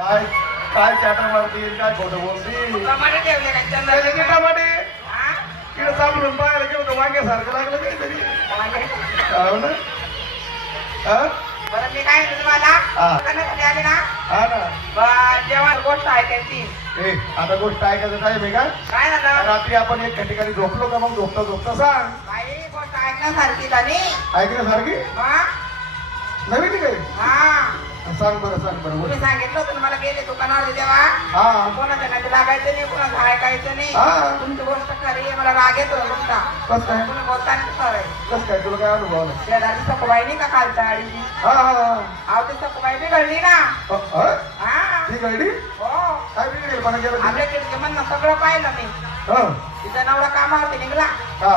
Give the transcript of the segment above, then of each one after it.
काय काय चाटर मारतील काय खोटं बोलतील टमाटे ठेवले काय चंद्र की टमाटे इकडे चालून पाहायला गेलो तर वांग्यासारखं लागलं काहीतरी हो ना हा बरं मी काय तुम्हाला दुकानासाठी आले ना हा ना जेव्हा गोष्ट ऐकायची ए आता गोष्ट ऐकायचं टाइम आहे का काय झालं रात्री आपण एक ठिकाणी झोपलो का मग झोपता झोपता सांग बाई गोष्ट ऐकण्यासारखी झाली ऐकण्यासारखी नवीन काय हा सांग बरं तुम्ही सांगितलं होतं ना मला गेले दुकानावर तेव्हा हा कोणाच्या नाही लागायचं नाही कोणाचं ऐकायचं नाही हा. तुमची गोष्ट खरी आहे मला राग येतो तुमचा कसं काय तुम्ही बोलताना खरं आहे कसं काय तुला काय अनुभव आला शेजारी सखुबाई नाही का खालच्या आळीची हा हा अहो ती सखुबाई बिघडली ना हा हा ती गाडी हो काय बिघडेल मला गेलं आपल्या खिडकी म्हणणं सगळं पाहिलं मी हा तिचा नवरा कामावरती निघला हा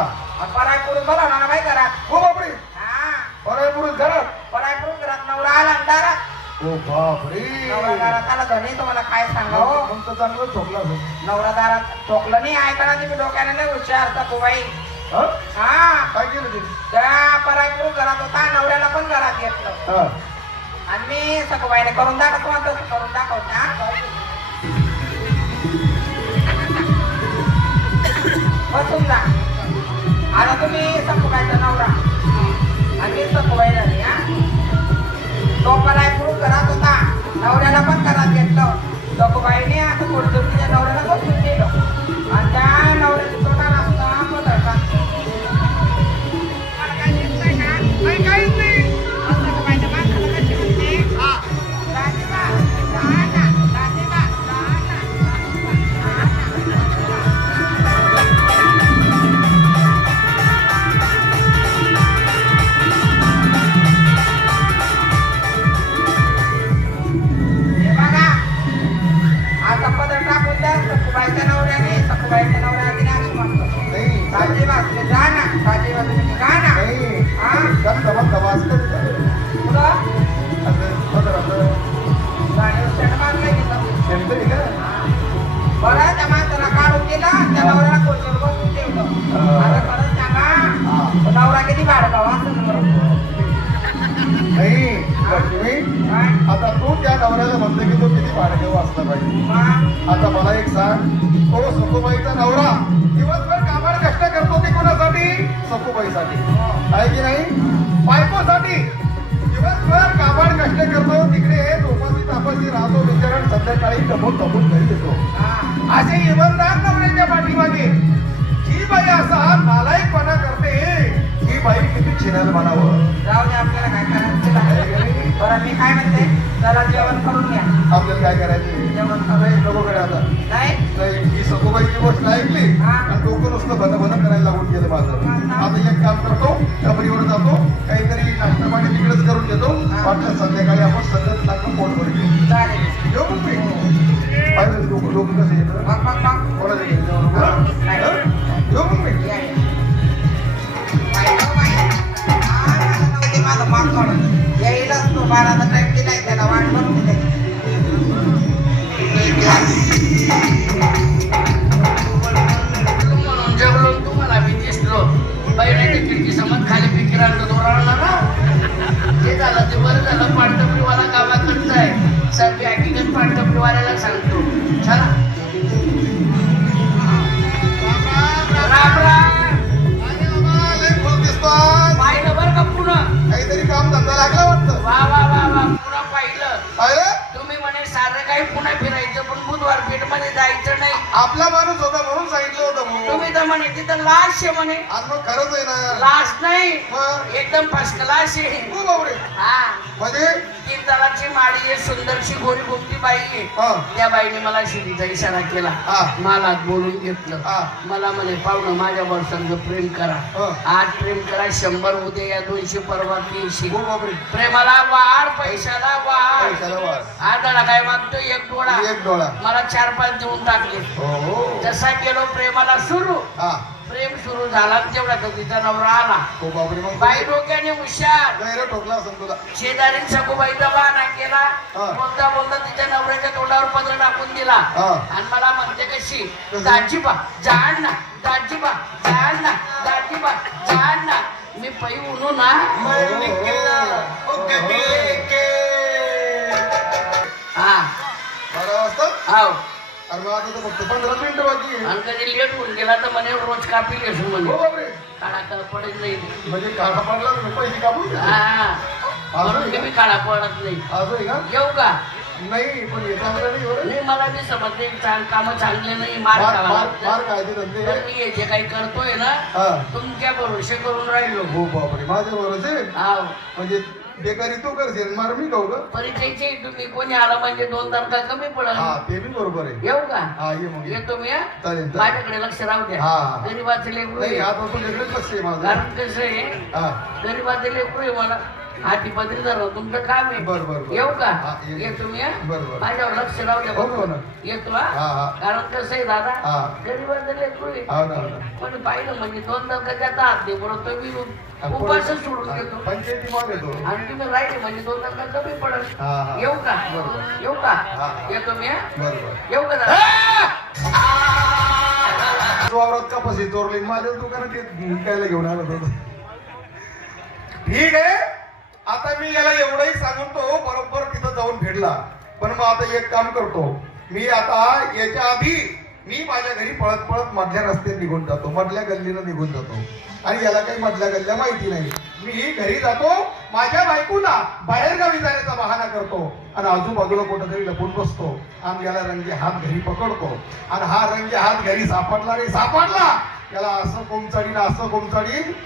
पराय पुरुष बोलावला ना बाई घरात हो बापरे हा बरं पुरुष घरात पराय पुरुष घरात नवरा आला आणि दारात ओ बापरे नवरा दारात आला धनी तुम्हाला काय सांगा हो मग तर चांगलं झोपला असेल. नवरा दारात चोकलं नाही ऐकायला तुम्ही डोक्याने नाही हुशार सखुबाई हा हा काय केलं ते त्या पराय पुरुष घरात होता नवऱ्याला पण घरात घेतलं हा आणि मी सखुबाईने करून दाखवतो म्हणतो करून दाखवते हा बसून जा आता तुम्ही सखुबाईचा नवरा आणि मी सखुबाई झाली हा तो पराय पुरुष घरात होता नवऱ्याला पण घरात घेतलं सखुबाईने असं थोडं तिच्या नवऱ्याला बसून गेलं आणि त्या नवऱ्याची तोटा नसता पदरचा मला काय दिसतंय का काहीच नाही सखुबाईच्या माणसाला कशी म्हणते राजेबा राजा राजेबा राजा सखुबाईच्या नवऱ्याने असं म्हणतो नाही राजेबा तुम्ही जा ना राजेबा तुम्ही जा ना नाही हा दम वाजतं तुला असं गाडीवर शेण मारलंय तिथं शेणतरी का बरं त्या माणसाला काढून दिला त्या नवऱ्याला खुर्चीवर बसून ठेवलं आता खरंच सांगा नवरा किती भाडकावा असं बरं नाही लक्ष्मी काय आता तू त्या नवऱ्याला म्हणते की तो किती भाडकेव असला पाहिजे मग आता मला एक सांग तो सखुबाईचा नवरा दिवसभर कामाला कष्ट करतो ते कोणासाठी सखुबाईसाठी आहे की नाही बायकोसाठी दिवसभर कामाला कष्ट करतो तिकडे झोपाशी तापाशी राहतो बिचारण संध्याकाळी दमून घरी येतो असे इमानदार नवऱ्याच्या पाठीमागे ही बाई असा नालायकपणा करते ही बाई किती छिनाल म्हणावं जाऊ दे आपल्याला काय करायचं आहे. बरं मी काय म्हणते चला जेवण करून घ्या आपल्याला काय करायचे जेवण नाही नको आता नाही नाही ही सखुबाईची गोष्ट ऐकली आणि डोकं नुसतं भन करायला लागून गेलं माझं आता एक काम करतो कबरीवर जातो काहीतरी नाश्ता पाणी तिकडेच करून घेतो वाटलं संध्याकाळी आपण सगळं टाकून पोट भरतो चालेल येऊ मग मी पाहिजे लोक कसं येतं मग कोणाच्या घरी जाऊ नको येऊ मग मी या, या. माझं माग काढून यायलाच तो बाराचा टाइम दिलाय त्याला वाट बघून दिलाय म्हणून जेवलो तुम्हाला मी दिसलो बैलाच्या खिडकी समज खाली पिकिरांना दोराळला ना ते झालं ते बरं झालं पांढरपुरीवाला गावाकडचं आहे सर्व हकीकत पांढरपुरीवाल्याला सांगतो चला राम राम पाहिलं बरं का पुन्हा काहीतरी काम धंदा लागला वाटतं वा वा वा वा पुन्हा पाहिलं पाहिलं तुम्ही म्हणे सारं काही पुन्हा फिरायचं पण बुधवार पेठ मध्ये जायचं नाही आपला माणूस होता म्हणून सांगितलं होतं भाऊ. तुम्ही तर म्हणे तिथं लाश आहे म्हणे आणि मग खरंच आहे ना लाश नाही मग एकदम फर्स्ट क्लास आहे तू बाबडे हा म्हणजे 3 तलाची माडी आहे सुंदरशी गोरी गोमटी बाई आहे हा त्या बाईने मला शिरीचा इशारा केला हा. मला बोलून घेतलं हा. मला म्हणे पाहुणं माझ्या वर्षांचं प्रेम करा हा. आज प्रेम करा 100 उद्या या 200 परवा 300 हो बाबरे प्रेमाला वाढ पैशाला वाढ पैशाला वाढ. आदाला काय मागतो एक डोळा एक डोळा मला 4-5 देऊन टाकले हो हो जसा गेलो प्रेमाला सुरू हा प्रेम सुरू झाला तेवढा तर तिचा नवरा आला हो बाबरे मग बाई डोक्याने हुशार गैर ठोकला असं तुला शेजारी सखुबाईचा बहाणा केला हा. बोलता बोलता तिच्या नवऱ्याच्या तोंडावर पदर टाकून दिला हा. आणि मला म्हणते कशी कसं? दाजीबा जाण ना दाजीबा जाण ना दाजीबा जाण ना मी पै उनू ना हा 12 वाजता हाव अरे मग आता तर फक्त 15 मिनिटं बाकी आहे. आणि कधी लेट होऊन गेला तर म्हणे रोज कापी घेसून हो म्हणे बापरे काळा पडत नाही म्हणजे काढा पडला तर पैसे कापून घेतो. हा म्हणून मी काळा पडत नाही असं आहे का येऊ का नाही पण हे चांगलं नाही बरं नाही मला नाही समजते कामं चांगले नाही मार मार खावा मार लागतं. मार काय ते धंदे पण मी हे जे काही करतोय ना हा तुमच्या भरोसे करून राहिलो हो बापरे माझ्या बरोबर हाव म्हणजे बेकारी तू करशील मार मी खाऊ का परिचयचे तुम्ही कोणी आला म्हणजे 2 तारखा कमी पडल हा ते बी बरोबर आहे येऊ का हा ये मग ये. येतो मी हा? चालेल चालेल माझ्याकडे लक्ष राहू द्या हा. गरीबाचे लेकरू नाही आहे. आता तुझ्याकडेच लक्ष आहे माझं कारण कसं आहे हा गरीबाचे लेकरू आहे मला हाती पदरी धरव तुमचं काम आहे बरं, बरं, बरं. येऊ का हा, ये. येतो मी हा? बरं, बरं. माझ्यावर लक्ष राहू द्या हो, हो ना. येतो हा, हा हा. कारण कसं आहे दादा हा. गरीबाचे लेकरू आहे हा ना, हा ना. पण पाहिलं म्हणजे 2 तारखाच्या हात दे बरोबर तो मी उपासच सोडून घेतो पंचायती माग येतो आणि तुम्ही राहिले म्हणजे 2 तारखा कमी पडल हा, हा. येऊ का बरोबर. येऊ का हा. येतो मी हा? बरोबर येऊ का दादा वावरात कपाशी चोरली माझ्या दुकानात विकायला घेऊन आलो होतो ठीक आहे आता मी याला एवढंही सांगून तो बरोबर तिथं जाऊन भेटला पण मग आता एक काम करतो मी आता याच्या आधी मी माझ्या घरी पळत पळत मधल्या रस्त्यात निघून जातो मधल्या गल्लीनं निघून जातो आणि याला काही मधल्या गल्ल्या माहिती नाही मी घरी जातो माझ्या बायकोला बाहेर गावी जाण्याचा बहाणा करतो आणि आजूबाजूला कुठेतरी लपून बसतो आणि याला रंगे हात घरी पकडतो आणि हा रंगे हात घरी सापडला रे सापडला याला असं कोंबचाडीन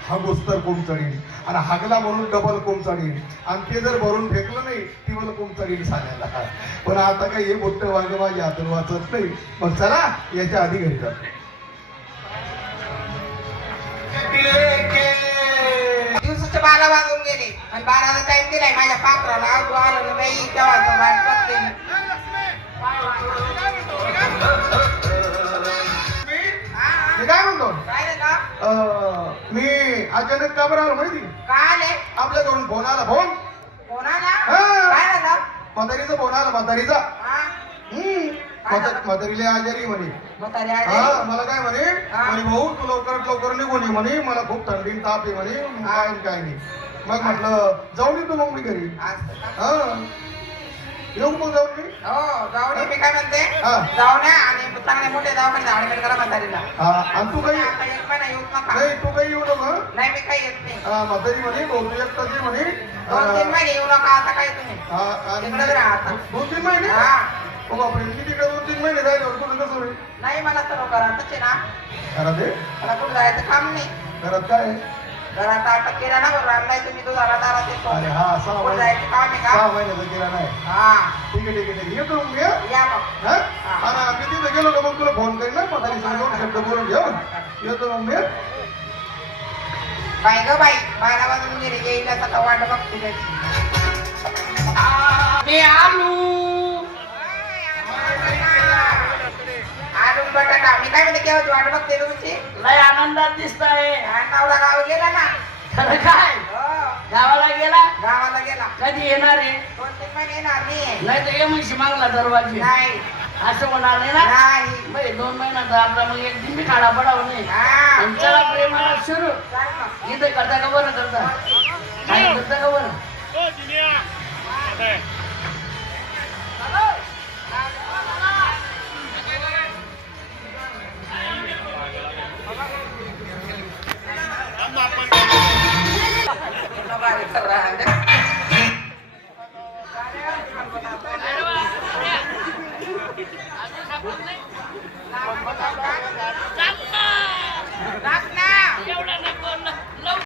हा गोस्तर कोंबचाडीन आणि हागला म्हणून डबल कोंबचाडीन आणि ते जर भरून फेकलं नाही टिवल कोंबचाडीन साल्याला पण आता काही हे मोठं वागे माझ्या हातून वाचत नाही मग चला याच्या आधी घरी जातो दिवसाचे 12 वाजून गेले आणि 12चा टाइम दिलाय माझ्या पात्राला आजू आलं ना बाई तेव्हा वाट बघते मी. मी काय म्हणतो काय रे का? मी अचानक का बरं आलो माहिती काय आले आपल्या घरून फोन आला फोन कोणाला हा. काय झालं म्हातारीचा फोन आला म्हातारीचा हा? म्हातारीला आजारी म्हणे म्हातारी आले? हा मला काय म्हणे हा. म्हणे भाऊ तू लवकरात लवकर निघून ये म्हणे मला खूप थंडी ताप आहे म्हणे काय आणि काय नाही मग म्हटलं जाऊन येतो मग मी घरी असं का? हा येऊ मग जाऊन मी हो जाऊ दे मी काय म्हणते हा. जाऊ द्या आणि चांगले मोठे दवाखाने ऍडमिट करा म्हातारीला हा आणि तू काही आता 1 महिना येऊच नका नाही तू काही येऊ नका नाही मी काही येत नाही हा म्हातारी म्हणे भाऊ तू एकटाच ये म्हणे 2-3 महिने येऊ नका आता काय तुम्ही हा आणि तिकडे राहा आता 2-3 महिने हा ओ बापरे किती काय 2-3 महिने जायला तुझं कसं होईल नाही मला सर्व घरातच आहे ना घरात आहे मला कुठं जायचं काम नाही घरात काय आहे? घरात आता किराणा भरून आणलाय तुम्ही तो दारात येतो अरे हा 6 कुठं महिने जायचं काम आहे 6 का महिन्याचा किराणा आहे हा ठीक आहे ठीक आहे ठीक आहे येतो मग मी हा? या मग हा? आणि मी तिथे गेलो का मग तुला फोन करेन ना म्हातारी सांगून शब्द बोलून घेऊ येतो मग मी बाई ग बाई 12 वाजून गेले येईल आता वाट बघते त्याची मी आलू आलू बटाटा मी काय म्हणते केव्हा वाट बघते तुमची लय आनंदात दिसताय नवरा गावी गेला ना खरं काय हो गावाला गेला गावाला गेला कधी येणार आहे 2-3 महिने येणार नाही नाही तर ये म्हणशी मागला दरवाजे नाही असं म्हणाल नाही ना नाही बाई 2 महिन्यात आपला मग एक दिन मी काढा पडाव नाही हा. आणि चला प्रेमाला सुरू चाल मग. इथं करता का बरं करता काय करता का बरं बारीक सगळा आहे. नाही